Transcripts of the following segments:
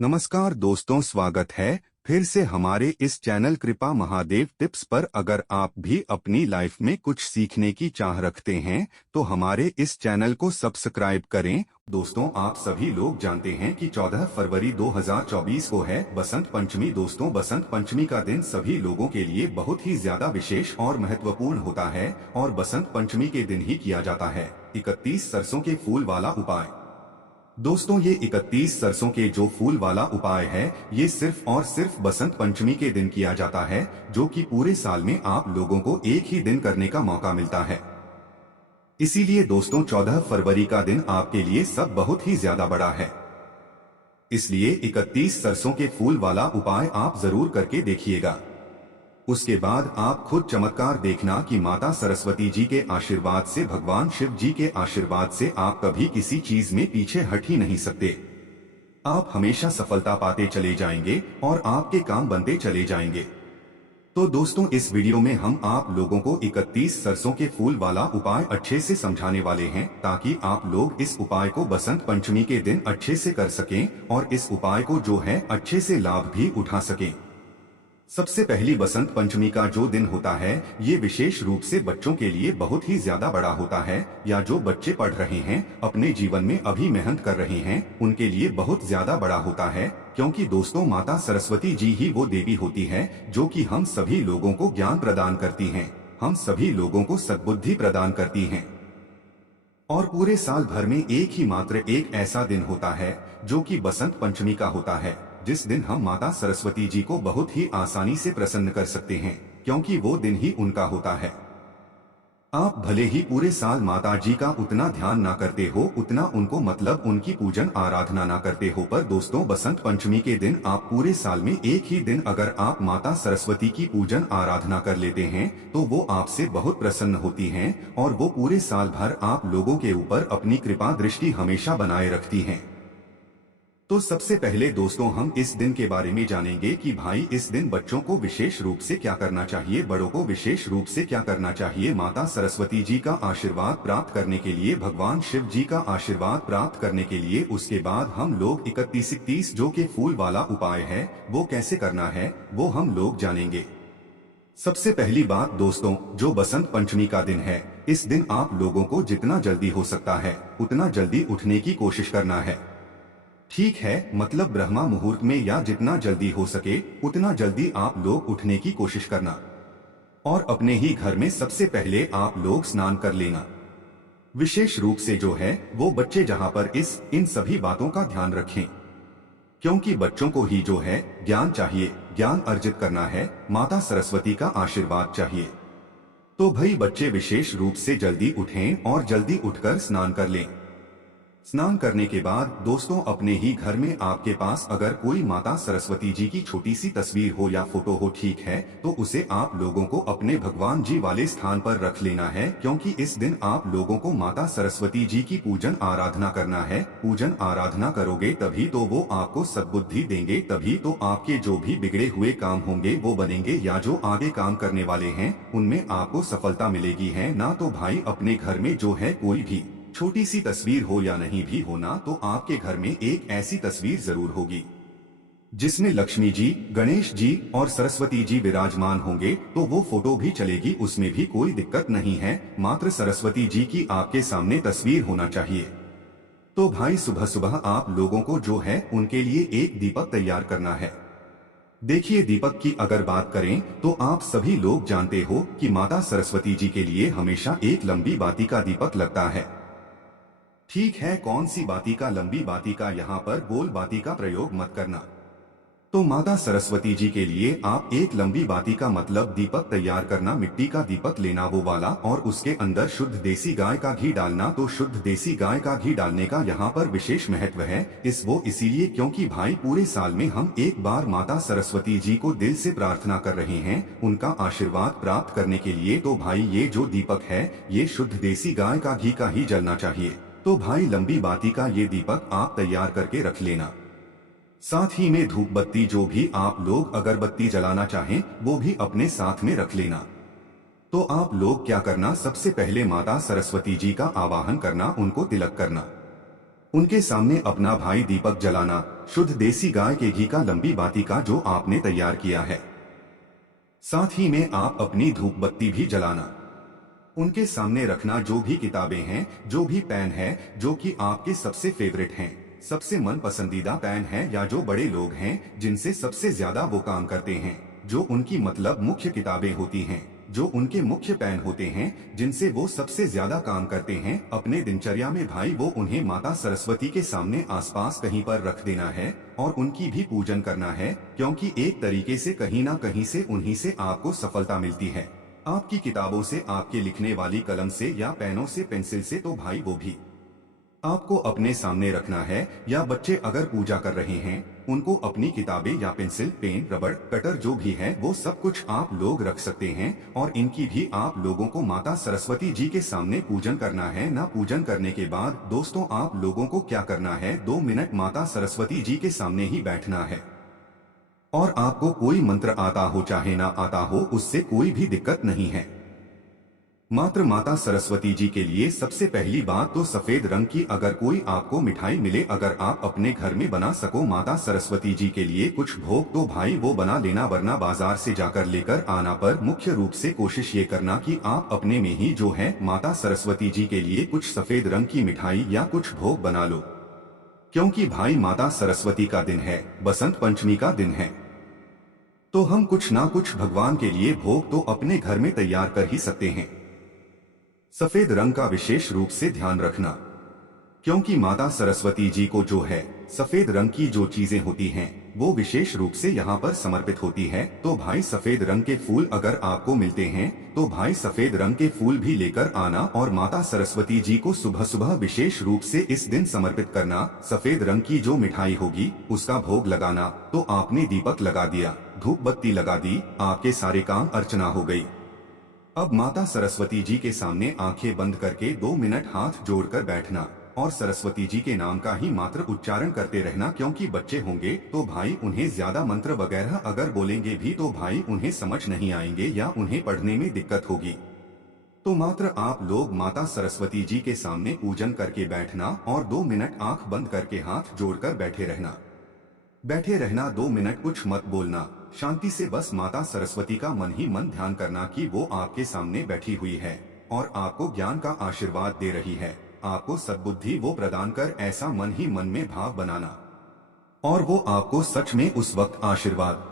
नमस्कार दोस्तों, स्वागत है फिर से हमारे इस चैनल कृपा महादेव टिप्स पर। अगर आप भी अपनी लाइफ में कुछ सीखने की चाह रखते हैं तो हमारे इस चैनल को सब्सक्राइब करें। दोस्तों, आप सभी लोग जानते हैं कि 14 फरवरी 2024 को है बसंत पंचमी। दोस्तों, बसंत पंचमी का दिन सभी लोगों के लिए बहुत ही ज्यादा विशेष और महत्वपूर्ण होता है और बसंत पंचमी के दिन ही किया जाता है 31 सरसों के फूल वाला उपाय। दोस्तों, ये 31 सरसों के जो फूल वाला उपाय है ये सिर्फ और सिर्फ बसंत पंचमी के दिन किया जाता है, जो कि पूरे साल में आप लोगों को एक ही दिन करने का मौका मिलता है। इसीलिए दोस्तों, 14 फरवरी का दिन आपके लिए सब बहुत ही ज्यादा बड़ा है। इसलिए 31 सरसों के फूल वाला उपाय आप जरूर करके देखिएगा। उसके बाद आप खुद चमत्कार देखना कि माता सरस्वती जी के आशीर्वाद से, भगवान शिव जी के आशीर्वाद से आप कभी किसी चीज में पीछे हट ही नहीं सकते। आप हमेशा सफलता पाते चले जाएंगे और आपके काम बनते चले जाएंगे। तो दोस्तों, इस वीडियो में हम आप लोगों को 31 सरसों के फूल वाला उपाय अच्छे से समझाने वाले हैं, ताकि आप लोग इस उपाय को बसंत पंचमी के दिन अच्छे से कर सकें और इस उपाय को जो है अच्छे से लाभ भी उठा सकें। सबसे पहली बसंत पंचमी का जो दिन होता है ये विशेष रूप से बच्चों के लिए बहुत ही ज्यादा बड़ा होता है, या जो बच्चे पढ़ रहे हैं, अपने जीवन में अभी मेहनत कर रहे हैं, उनके लिए बहुत ज्यादा बड़ा होता है। क्योंकि दोस्तों, माता सरस्वती जी ही वो देवी होती है जो कि हम सभी लोगों को ज्ञान प्रदान करती हैं, हम सभी लोगों को सद्बुद्धि प्रदान करती हैं। और पूरे साल भर में एक ही मात्र एक ऐसा दिन होता है जो कि बसंत पंचमी का होता है, जिस दिन हम माता सरस्वती जी को बहुत ही आसानी से प्रसन्न कर सकते हैं, क्योंकि वो दिन ही उनका होता है। आप भले ही पूरे साल माता जी का उतना ध्यान ना करते हो, उतना उनको मतलब उनकी पूजन आराधना ना करते हो, पर दोस्तों, बसंत पंचमी के दिन आप पूरे साल में एक ही दिन अगर आप माता सरस्वती की पूजन आराधना कर लेते हैं तो वो आपसे बहुत प्रसन्न होती हैं और वो पूरे साल भर आप लोगों के ऊपर अपनी कृपा दृष्टि हमेशा बनाए रखती हैं। तो सबसे पहले दोस्तों, हम इस दिन के बारे में जानेंगे कि भाई इस दिन बच्चों को विशेष रूप से क्या करना चाहिए, बड़ों को विशेष रूप से क्या करना चाहिए। माता सरस्वती जी का आशीर्वाद प्राप्त करने के लिए, भगवान शिव जी का आशीर्वाद प्राप्त करने के लिए, उसके बाद हम लोग 31 जो के फूल वाला उपाय है वो कैसे करना है वो हम लोग जानेंगे। सबसे पहली बात दोस्तों, जो बसंत पंचमी का दिन है, इस दिन आप लोगों को जितना जल्दी हो सकता है उतना जल्दी उठने की कोशिश करना है। ठीक है, मतलब ब्रह्मा मुहूर्त में या जितना जल्दी हो सके उतना जल्दी आप लोग उठने की कोशिश करना। और अपने ही घर में सबसे पहले आप लोग स्नान कर लेना। विशेष रूप से जो है वो बच्चे जहां पर इन सभी बातों का ध्यान रखें, क्योंकि बच्चों को ही जो है ज्ञान चाहिए, ज्ञान अर्जित करना है, माता सरस्वती का आशीर्वाद चाहिए। तो भाई बच्चे विशेष रूप से जल्दी उठें और जल्दी उठकर स्नान कर लें। स्नान करने के बाद दोस्तों, अपने ही घर में आपके पास अगर कोई माता सरस्वती जी की छोटी सी तस्वीर हो या फोटो हो, ठीक है, तो उसे आप लोगों को अपने भगवान जी वाले स्थान पर रख लेना है, क्योंकि इस दिन आप लोगों को माता सरस्वती जी की पूजन आराधना करना है। पूजन आराधना करोगे तभी तो वो आपको सद्बुद्धि देंगे, तभी तो आपके जो भी बिगड़े हुए काम होंगे वो बनेंगे, या जो आगे काम करने वाले हैं उनमें आपको सफलता मिलेगी है ना। तो भाई अपने घर में जो है कोई भी छोटी सी तस्वीर हो या नहीं भी होना, तो आपके घर में एक ऐसी तस्वीर जरूर होगी जिसमें लक्ष्मी जी, गणेश जी और सरस्वती जी विराजमान होंगे, तो वो फोटो भी चलेगी, उसमें भी कोई दिक्कत नहीं है। मात्र सरस्वती जी की आपके सामने तस्वीर होना चाहिए। तो भाई सुबह सुबह आप लोगों को जो है उनके लिए एक दीपक तैयार करना है। देखिए, दीपक की अगर बात करें तो आप सभी लोग जानते हो कि माता सरस्वती जी के लिए हमेशा एक लंबी बाती का दीपक लगता है। ठीक है, कौन सी बाती का, लंबी बाती का, यहाँ पर गोल बाती का प्रयोग मत करना। तो माता सरस्वती जी के लिए आप एक लंबी बाती का मतलब दीपक तैयार करना, मिट्टी का दीपक लेना वो वाला, और उसके अंदर शुद्ध देसी गाय का घी डालना। तो शुद्ध देसी गाय का घी डालने का यहाँ पर विशेष महत्व है, इसीलिए क्योंकि भाई पूरे साल में हम एक बार माता सरस्वती जी को दिल से प्रार्थना कर रहे हैं उनका आशीर्वाद प्राप्त करने के लिए। तो भाई ये जो दीपक है ये शुद्ध देसी गाय का घी का ही जलना चाहिए। तो भाई लंबी बाती का ये दीपक आप तैयार करके रख लेना। साथ ही में धूप बत्ती, जो भी आप लोग अगरबत्ती जलाना चाहें वो भी अपने साथ में रख लेना। तो आप लोग क्या करना, सबसे पहले माता सरस्वती जी का आवाहन करना, उनको तिलक करना, उनके सामने अपना भाई दीपक जलाना। शुद्ध देसी गाय के घी का लंबी बातिका जो आपने तैयार किया है। साथ ही में आप अपनी धूप बत्ती भी जलाना। उनके सामने रखना जो भी किताबें हैं, जो भी पेन है जो कि आपके सबसे फेवरेट हैं, सबसे मन पसंदीदा पेन है, या जो बड़े लोग हैं जिनसे सबसे ज्यादा वो काम करते हैं, जो उनकी मतलब मुख्य किताबें होती हैं, जो उनके मुख्य पेन होते हैं जिनसे वो सबसे ज्यादा काम करते हैं, अपने दिनचर्या में भाई वो उन्हें माता सरस्वती के सामने आसपास कहीं पर रख देना है और उनकी भी पूजन करना है, क्योंकि एक तरीके से कहीं ना कहीं से उन्हीं से आपको सफलता मिलती है। आपकी किताबों से, आपके लिखने वाली कलम से या पेनों से, पेंसिल से, तो भाई वो भी आपको अपने सामने रखना है। या बच्चे अगर पूजा कर रहे हैं उनको अपनी किताबें या पेंसिल, पेन, रबड़, कटर जो भी है वो सब कुछ आप लोग रख सकते हैं और इनकी भी आप लोगों को माता सरस्वती जी के सामने पूजन करना है ना। पूजन करने के बाद दोस्तों आप लोगों को क्या करना है, 2 मिनट माता सरस्वती जी के सामने ही बैठना है और आपको कोई मंत्र आता हो चाहे ना आता हो उससे कोई भी दिक्कत नहीं है। मात्र माता सरस्वती जी के लिए सबसे पहली बात तो सफेद रंग की अगर कोई आपको मिठाई मिले, अगर आप अपने घर में बना सको माता सरस्वती जी के लिए कुछ भोग, तो भाई वो बना लेना, वरना बाजार से जाकर लेकर आना। पर मुख्य रूप से कोशिश ये करना कि आप अपने में ही जो है माता सरस्वती जी के लिए कुछ सफेद रंग की मिठाई या कुछ भोग बना लो, क्योंकि भाई माता सरस्वती का दिन है, बसंत पंचमी का दिन है, तो हम कुछ ना कुछ भगवान के लिए भोग तो अपने घर में तैयार कर ही सकते हैं। सफेद रंग का विशेष रूप से ध्यान रखना, क्योंकि माता सरस्वती जी को जो है सफेद रंग की जो चीजें होती हैं वो विशेष रूप से यहाँ पर समर्पित होती है। तो भाई सफेद रंग के फूल अगर आपको मिलते हैं तो भाई सफेद रंग के फूल भी लेकर आना और माता सरस्वती जी को सुबह सुबह विशेष रूप से इस दिन समर्पित करना। सफेद रंग की जो मिठाई होगी उसका भोग लगाना। तो आपने दीपक लगा दिया, धूप बत्ती लगा दी, आपके सारे काम अर्चना हो गई। अब माता सरस्वती जी के सामने आंखें बंद करके 2 मिनट हाथ जोड़कर बैठना और सरस्वती जी के नाम का ही मात्र उच्चारण करते रहना, क्योंकि बच्चे होंगे तो भाई उन्हें ज्यादा मंत्र वगैरह अगर बोलेंगे भी तो भाई उन्हें समझ नहीं आएंगे या उन्हें पढ़ने में दिक्कत होगी। तो मात्र आप लोग माता सरस्वती जी के सामने पूजन करके बैठना और 2 मिनट आंख बंद करके हाथ जोड़कर बैठे रहना। बैठे रहना 2 मिनट, कुछ मत बोलना, शांति से बस माता सरस्वती का मन ही मन ध्यान करना कि वो आपके सामने बैठी हुई है और आपको ज्ञान का आशीर्वाद दे रही है, आपको सद्बुद्धि वो प्रदान कर ऐसा मन ही मन में भाव बनाना और वो आपको सच में उस वक्त आशीर्वाद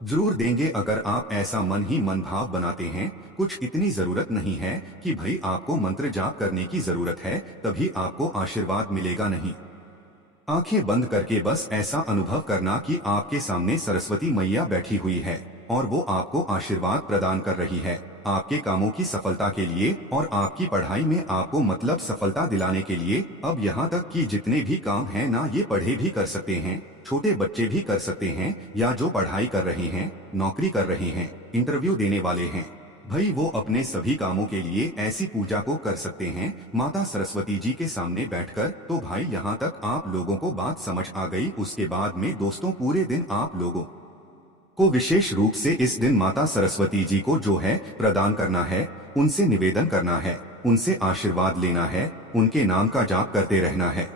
जरूर देंगे अगर आप ऐसा मन ही मन भाव बनाते हैं। कुछ इतनी जरूरत नहीं है कि भाई आपको मंत्र जाप करने की जरूरत है तभी आपको आशीर्वाद मिलेगा, नहीं। आंखें बंद करके बस ऐसा अनुभव करना कि आपके सामने सरस्वती मैया बैठी हुई है और वो आपको आशीर्वाद प्रदान कर रही है आपके कामों की सफलता के लिए और आपकी पढ़ाई में आपको मतलब सफलता दिलाने के लिए। अब यहाँ तक कि जितने भी काम हैं ना, ये पढ़े भी कर सकते हैं, छोटे बच्चे भी कर सकते हैं, या जो पढ़ाई कर रहे हैं, नौकरी कर रहे हैं, इंटरव्यू देने वाले हैं, भाई वो अपने सभी कामों के लिए ऐसी पूजा को कर सकते हैं माता सरस्वती जी के सामने बैठकर। तो भाई यहाँ तक आप लोगों को बात समझ आ गई। उसके बाद में दोस्तों पूरे दिन आप लोगों को विशेष रूप से इस दिन माता सरस्वती जी को जो है प्रदान करना है, उनसे निवेदन करना है, उनसे आशीर्वाद लेना है, उनके नाम का जाप करते रहना है।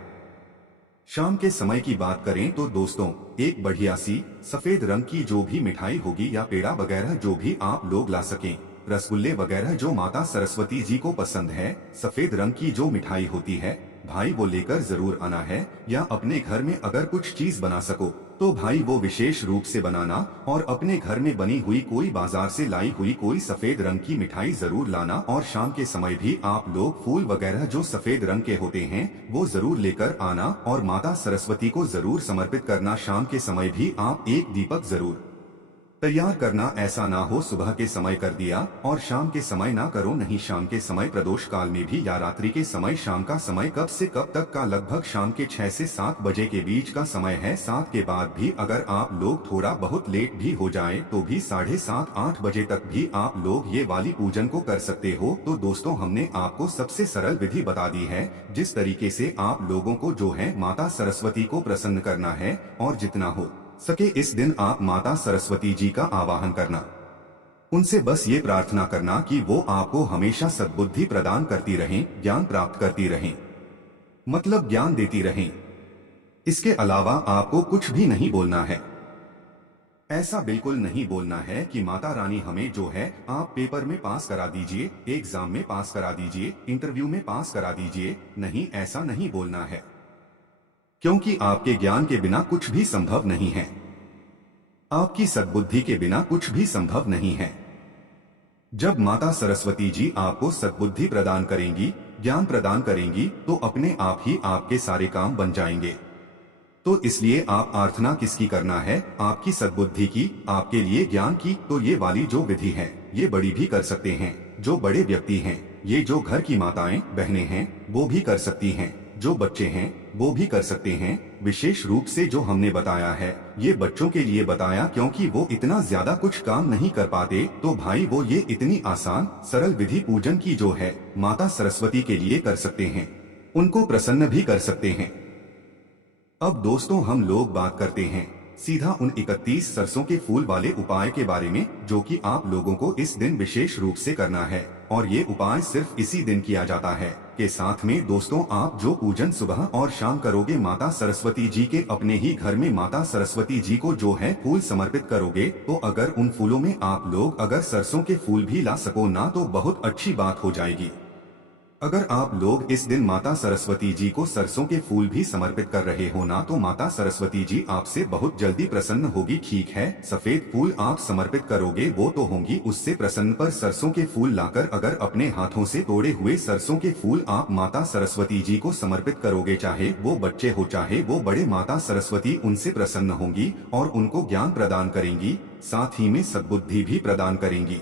शाम के समय की बात करें तो दोस्तों एक बढ़िया सी सफेद रंग की जो भी मिठाई होगी या पेड़ा वगैरह जो भी आप लोग ला सकें, रसगुल्ले वगैरह जो माता सरस्वती जी को पसंद है, सफेद रंग की जो मिठाई होती है भाई वो लेकर जरूर आना है। या अपने घर में अगर कुछ चीज बना सको तो भाई वो विशेष रूप से बनाना और अपने घर में बनी हुई कोई बाजार से लाई हुई कोई सफेद रंग की मिठाई जरूर लाना। और शाम के समय भी आप लोग फूल वगैरह जो सफेद रंग के होते हैं वो जरूर लेकर आना और माता सरस्वती को जरूर समर्पित करना। शाम के समय भी आप एक दीपक जरूर तैयार करना, ऐसा ना हो सुबह के समय कर दिया और शाम के समय ना करो, नहीं। शाम के समय प्रदोष काल में भी या रात्रि के समय, शाम का समय कब से कब तक का, लगभग शाम के 6 से 7 बजे के बीच का समय है। 7 के बाद भी अगर आप लोग थोड़ा बहुत लेट भी हो जाए तो भी 7:30-8 बजे तक भी आप लोग ये वाली पूजन को कर सकते हो। तो दोस्तों हमने आपको सबसे सरल विधि बता दी है जिस तरीके से आप लोगों को जो है माता सरस्वती को प्रसन्न करना है और जितना हो सके इस दिन आप माता सरस्वती जी का आवाहन करना, उनसे बस ये प्रार्थना करना कि वो आपको हमेशा सद्बुद्धि प्रदान करती रहें, ज्ञान प्राप्त करती रहें, मतलब ज्ञान देती रहें। इसके अलावा आपको कुछ भी नहीं बोलना है। ऐसा बिल्कुल नहीं बोलना है कि माता रानी हमें जो है आप पेपर में पास करा दीजिए, एग्जाम में पास करा दीजिए, इंटरव्यू में पास करा दीजिए। नहीं, ऐसा नहीं बोलना है, क्योंकि आपके ज्ञान के बिना कुछ भी संभव नहीं है। आपकी सद्बुद्धि के बिना कुछ भी संभव नहीं है। जब माता सरस्वती जी आपको सद्बुद्धि प्रदान करेंगी, ज्ञान प्रदान करेंगी, तो अपने आप ही आपके सारे काम बन जाएंगे। तो इसलिए आप प्रार्थना किसकी करना है? आपकी सद्बुद्धि की, आपके लिए ज्ञान की। तो ये वाली जो विधि है, ये बड़ी भी कर सकते हैं, जो बड़े व्यक्ति हैं, ये जो घर की माताएं बहनें हैं वो भी कर सकती हैं, जो बच्चे हैं वो भी कर सकते हैं। विशेष रूप से जो हमने बताया है ये बच्चों के लिए बताया, क्योंकि वो इतना ज्यादा कुछ काम नहीं कर पाते। तो भाई वो ये इतनी आसान सरल विधि पूजन की जो है माता सरस्वती के लिए कर सकते हैं, उनको प्रसन्न भी कर सकते हैं। अब दोस्तों हम लोग बात करते हैं सीधा उन 31 सरसों के फूल वाले उपाय के बारे में, जो कि आप लोगों को इस दिन विशेष रूप से करना है। और ये उपाय सिर्फ इसी दिन किया जाता है। के साथ में दोस्तों आप जो पूजन सुबह और शाम करोगे माता सरस्वती जी के, अपने ही घर में माता सरस्वती जी को जो है फूल समर्पित करोगे, तो अगर उन फूलों में आप लोग अगर सरसों के फूल भी ला सको ना, तो बहुत अच्छी बात हो जाएगी। अगर आप लोग इस दिन माता सरस्वती जी को सरसों के फूल भी समर्पित कर रहे हो ना, तो माता सरस्वती जी आपसे बहुत जल्दी प्रसन्न होगी। ठीक है, सफेद फूल आप समर्पित करोगे वो तो होंगी उससे प्रसन्न, पर सरसों के फूल लाकर अगर अपने हाथों से तोड़े हुए सरसों के फूल आप माता सरस्वती जी को समर्पित करोगे, चाहे वो बच्चे हो चाहे वो बड़े, माता सरस्वती उनसे प्रसन्न होंगी और उनको ज्ञान प्रदान करेंगी, साथ ही में सद्बुद्धि भी प्रदान करेंगी।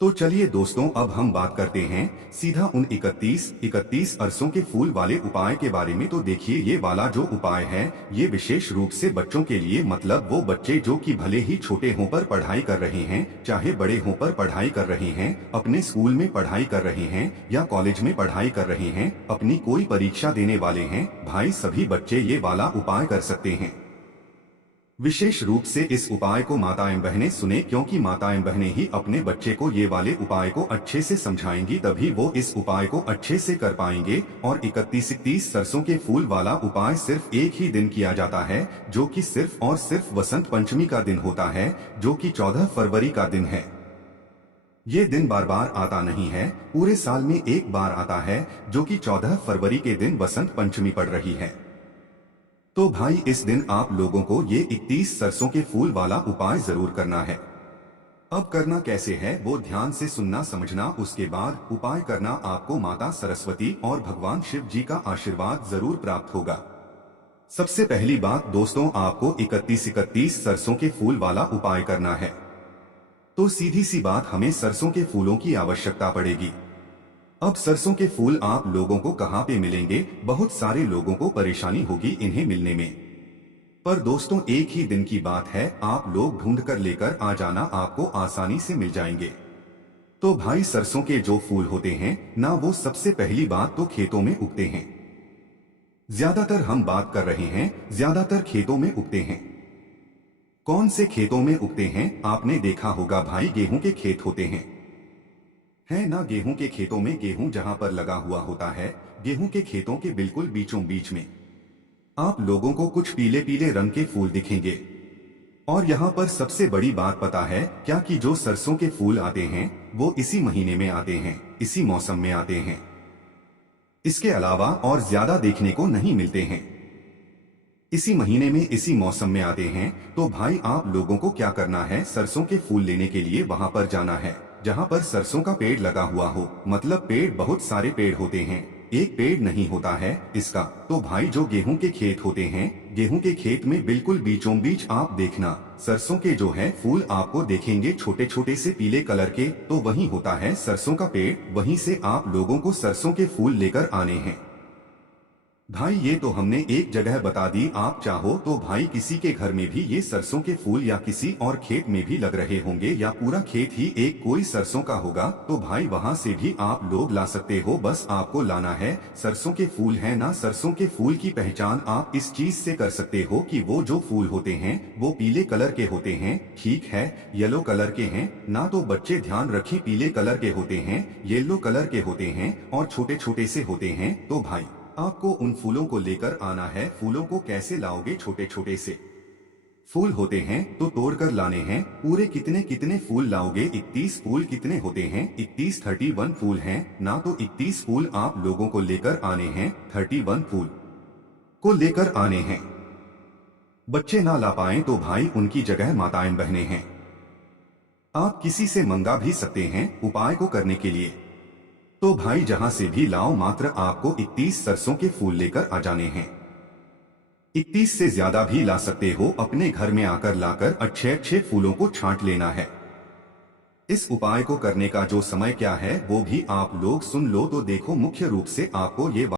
तो चलिए दोस्तों अब हम बात करते हैं सीधा उन 31 अरसों के फूल वाले उपाय के बारे में। तो देखिए ये वाला जो उपाय है ये विशेष रूप से बच्चों के लिए, मतलब वो बच्चे जो कि भले ही छोटे हों पर पढ़ाई कर रहे हैं, चाहे बड़े हों पर पढ़ाई कर रहे हैं, अपने स्कूल में पढ़ाई कर रहे हैं या कॉलेज में पढ़ाई कर रहे हैं, अपनी कोई परीक्षा देने वाले हैं, भाई सभी बच्चे ये वाला उपाय कर सकते हैं। विशेष रूप से इस उपाय को माताएं बहनें सुने, क्योंकि माताएं बहनें ही अपने बच्चे को ये वाले उपाय को अच्छे से समझाएंगी, तभी वो इस उपाय को अच्छे से कर पाएंगे। और 31 सरसों के फूल वाला उपाय सिर्फ एक ही दिन किया जाता है, जो कि सिर्फ और सिर्फ वसंत पंचमी का दिन होता है, जो कि 14 फरवरी का दिन है। ये दिन बार बार आता नहीं है, पूरे साल में एक बार आता है, जो कि 14 फरवरी के दिन वसंत पंचमी पड़ रही है। तो भाई इस दिन आप लोगों को ये 31 सरसों के फूल वाला उपाय जरूर करना है। अब करना कैसे है वो ध्यान से सुनना समझना, उसके बाद उपाय करना, आपको माता सरस्वती और भगवान शिव जी का आशीर्वाद जरूर प्राप्त होगा। सबसे पहली बात दोस्तों, आपको 31 सरसों के फूल वाला उपाय करना है। तो सीधी सी बात, हमें सरसों के फूलों की आवश्यकता पड़ेगी। अब सरसों के फूल आप लोगों को कहाँ पे मिलेंगे? बहुत सारे लोगों को परेशानी होगी इन्हें मिलने में, पर दोस्तों एक ही दिन की बात है, आप लोग ढूंढ कर लेकर आ जाना, आपको आसानी से मिल जाएंगे। तो भाई सरसों के जो फूल होते हैं ना, वो सबसे पहली बात तो खेतों में उगते हैं। ज्यादातर हम बात कर रहे हैं ज्यादातर खेतों में उगते हैं। कौन से खेतों में उगते हैं? आपने देखा होगा भाई, गेहूं के खेत होते हैं, है ना। गेहूं के खेतों में, गेहूं जहां पर लगा हुआ होता है, गेहूं के खेतों के बिल्कुल बीचों बीच में आप लोगों को कुछ पीले पीले रंग के फूल दिखेंगे। और यहाँ पर सबसे बड़ी बात पता है क्या, कि जो सरसों के फूल आते हैं वो इसी महीने में आते हैं, इसी मौसम में आते हैं। इसके अलावा और ज्यादा देखने को नहीं मिलते हैं, इसी महीने में इसी मौसम में आते हैं। तो भाई आप लोगों को क्या करना है, सरसों के फूल लेने के लिए वहां पर जाना है जहां पर सरसों का पेड़ लगा हुआ हो। मतलब पेड़ बहुत सारे पेड़ होते हैं, एक पेड़ नहीं होता है इसका। तो भाई जो गेहूं के खेत होते हैं, गेहूं के खेत में बिल्कुल बीचों बीच आप देखना सरसों के जो है फूल आपको देखेंगे, छोटे छोटे से पीले कलर के। तो वही होता है सरसों का पेड़, वहीं से आप लोगों को सरसों के फूल लेकर आने हैं। भाई ये तो हमने एक जगह बता दी, आप चाहो तो भाई किसी के घर में भी ये सरसों के फूल या किसी और खेत में भी लग रहे होंगे, या पूरा खेत ही एक कोई सरसों का होगा, तो भाई वहां से भी आप लोग ला सकते हो। बस आपको लाना है सरसों के फूल, है ना। सरसों के फूल की पहचान आप इस चीज से कर सकते हो कि वो जो फूल होते हैं वो पीले कलर के होते हैं, ठीक है, येलो कलर के हैं ना। तो बच्चे ध्यान रखें, पीले कलर के होते हैं, येलो कलर के होते हैं और छोटे छोटे से होते हैं। तो भाई आपको उन फूलों को लेकर आना है। फूलों को कैसे लाओगे? छोटे छोटे से फूल होते हैं तो तोड़कर लाने हैं। पूरे कितने कितने फूल लाओगे? 31 फूल कितने होते हैं? 31 फूल हैं ना, तो 31 फूल आप लोगों को लेकर आने हैं। 31 फूल को लेकर आने हैं। बच्चे ना ला पाएं तो भाई उनकी जगह माताएं बहनें हैं। आप किसी से मंगा भी सकते हैं उपाय को करने के लिए। तो भाई जहां से भी लाओ, मात्र आपको 31 सरसों के फूल लेकर आ जाने हैं। 31 से ज्यादा भी ला सकते हो। अपने घर में आकर लाकर अच्छे अच्छे फूलों को छांट लेना है। इस उपाय को करने का जो समय क्या है वो भी आप लोग सुन लो। तो देखो, मुख्य रूप से आपको ये